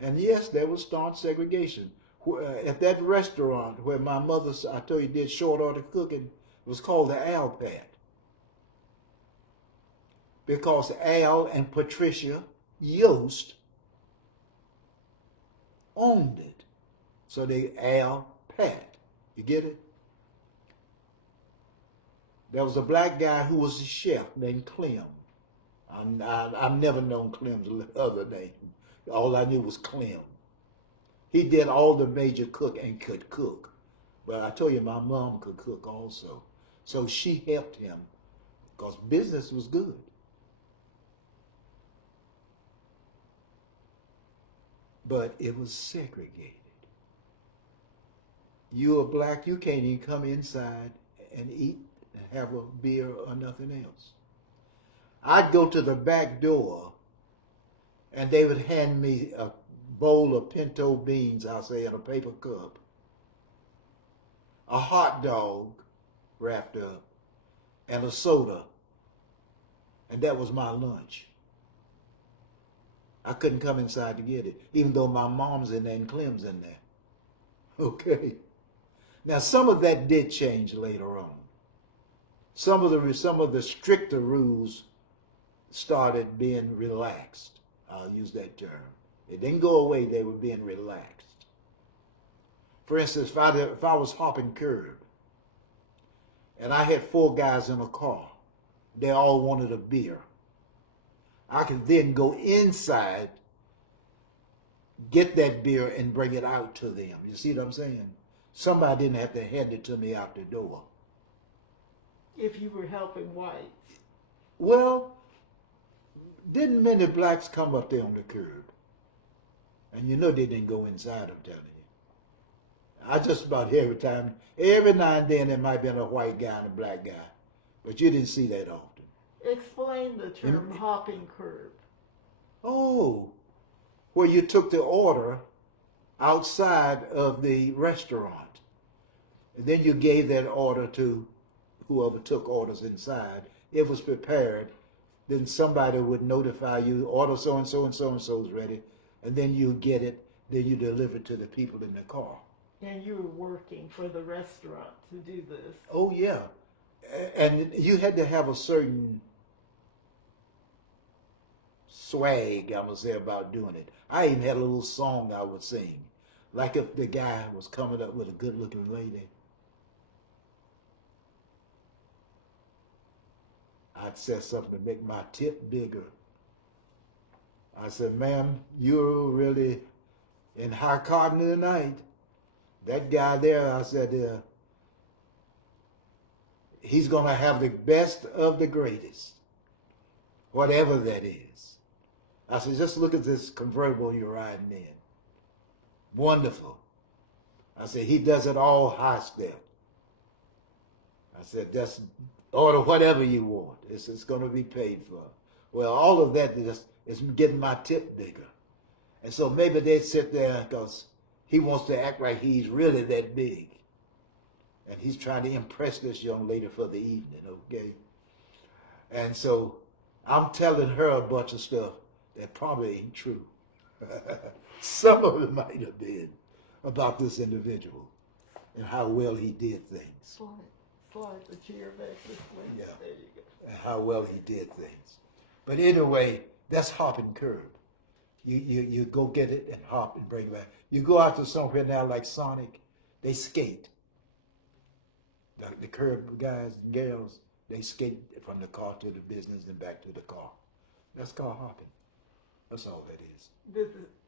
And yes, there was staunch segregation. At that restaurant where my mother, I told you, did short order cooking, it was called the ALPAT. Because Al and Patricia Yost owned it. So they ALPAT. You get it? There was a black guy who was a chef named Clem. I've never known Clem's other name. All I knew was Clem. He did all the major cook and could cook. But I told you my mom could cook also. So she helped him because business was good. But it was segregated. You are black, you can't even come inside and eat and have a beer or nothing else. I'd go to the back door and they would hand me a bowl of pinto beans, I'll say, in a paper cup, a hot dog wrapped up, and a soda. And that was my lunch. I couldn't come inside to get it, even though my mom's in there and Clem's in there. Okay. Now, some of that did change later on. Some of the stricter rules started being relaxed. I'll use that term. It didn't go away, they were being relaxed. For instance, if I was hopping curb and I had 4 guys in a car, they all wanted a beer, I could then go inside, get that beer, and bring it out to them. You see what I'm saying? Somebody didn't have to hand it to me out the door. If you were helping whites. Well, didn't many blacks come up there on the curb? And you know they didn't go inside, I'm telling you. I just about every time, every now and then there might have been a white guy and a black guy. But you didn't see that often. Explain the term hopping curb. Oh, where you took the order outside of the restaurant. And then you gave that order to whoever took orders inside. It was prepared. Then somebody would notify you, order so-and-so and so-and-so is ready. And then you get it. Then you deliver it to the people in the car. And you were working for the restaurant to do this. Oh, yeah. And you had to have a certain swag, I'm going to say, about doing it. I even had a little song I would sing. Like if the guy was coming up with a good-looking lady, I'd say something to make my tip bigger. I said, ma'am, you're really in high cotton tonight. That guy there, I said, he's going to have the best of the greatest, whatever that is. I said, just look at this convertible you're riding in. Wonderful. I said, he does it all high step. I said, just order whatever you want. It's going to be paid for. Well, all of that is getting my tip bigger. And so maybe they'd sit there because he wants to act like he's really that big. And he's trying to impress this young lady for the evening, okay? And so I'm telling her a bunch of stuff that probably ain't true. Some of it might have been about this individual and how well he did things. Slide the chair back this way. Yeah. There you go. And how well he did things. But anyway, that's hopping curb. You go get it and hop and bring it back. You go out to somewhere now like Sonic, they skate. The curb guys and girls, they skate from the car to the business and back to the car. That's called hopping. That's all that is.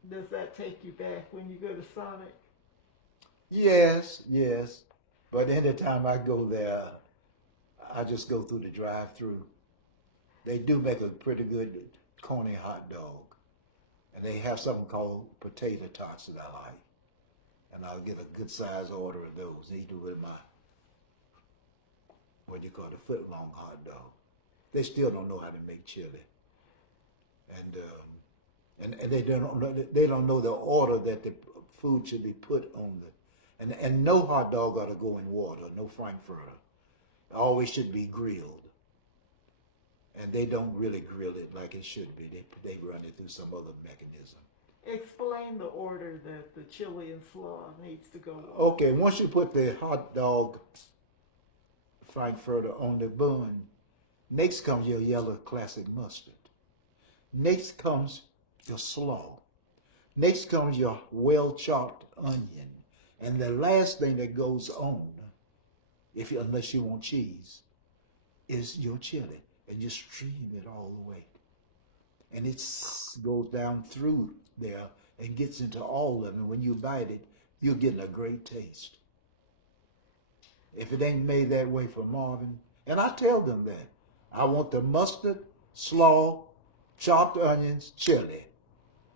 Does that take you back when you go to Sonic? Yes, yes. But anytime I go there, I just go through the drive-through. They do make a pretty good corny hot dog. And they have something called potato tots that I like. And I'll get a good size order of those. Eat it with my, what you call it, a foot-long hot dog. They still don't know how to make chili. And they don't know the order that the food should be put on the, and no hot dog ought to go in water, no frankfurter. It always should be grilled. And they don't really grill it like it should be. They run it through some other mechanism. Explain find the order that the chili and slaw needs to go on. Okay, once you put the hot dog frankfurter on the bun, next comes your yellow classic mustard. Next comes your slaw. Next comes your well-chopped onion. And the last thing that goes on, unless you want cheese, is your chili. And you stream it all the way. And it goes down through there and gets into all of them. And when you bite it, you're getting a great taste. If it ain't made that way for Marvin, and I tell them that, I want the mustard, slaw, chopped onions, chili,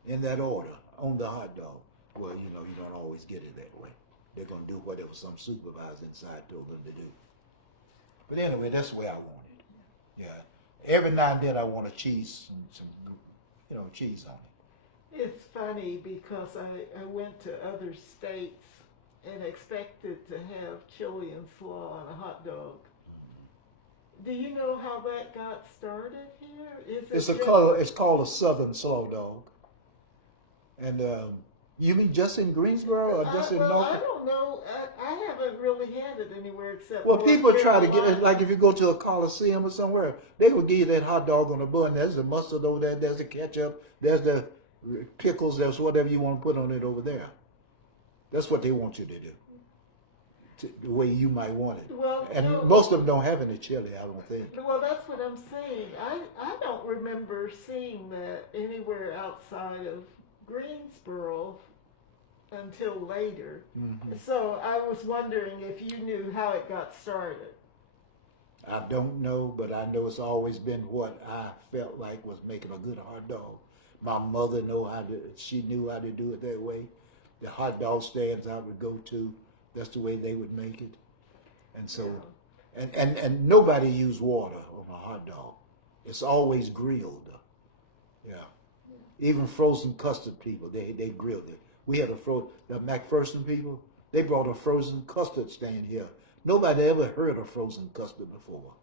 in that order on the hot dog. Well, you don't always get it that way. They're going to do whatever some supervisor inside told them to do. But anyway, that's the way I want it. Yeah. Every now and then I want a cheese, some cheese on it. It's funny because I went to other states and expected to have chili and slaw on a hot dog. Do you know how that got started here? It's called a Southern Slow Dog. And you mean just in Greensboro or just in North? I don't know. I haven't really had it anywhere except. Well, people try to get it, like if you go to a Coliseum or somewhere, they will give you that hot dog on the bun. There's the mustard over there. There's the ketchup. There's the pickles. There's whatever you want to put on it over there. That's what they want you to do, the way you might want it. Well, and most of them don't have any chili, I don't think. Well, that's what I'm saying. I don't remember seeing that anywhere outside of Greensboro until later. Mm-hmm. So I was wondering if you knew how it got started. I don't know, but I know it's always been what I felt like was making a good hot dog. My mother she knew how to do it that way. The hot dog stands I would go to, that's the way they would make it. And so, yeah. and nobody used water on a hot dog. It's always grilled. Yeah. Even frozen custard people, they grilled it. We had the McPherson people, they brought a frozen custard stand here. Nobody ever heard of frozen custard before.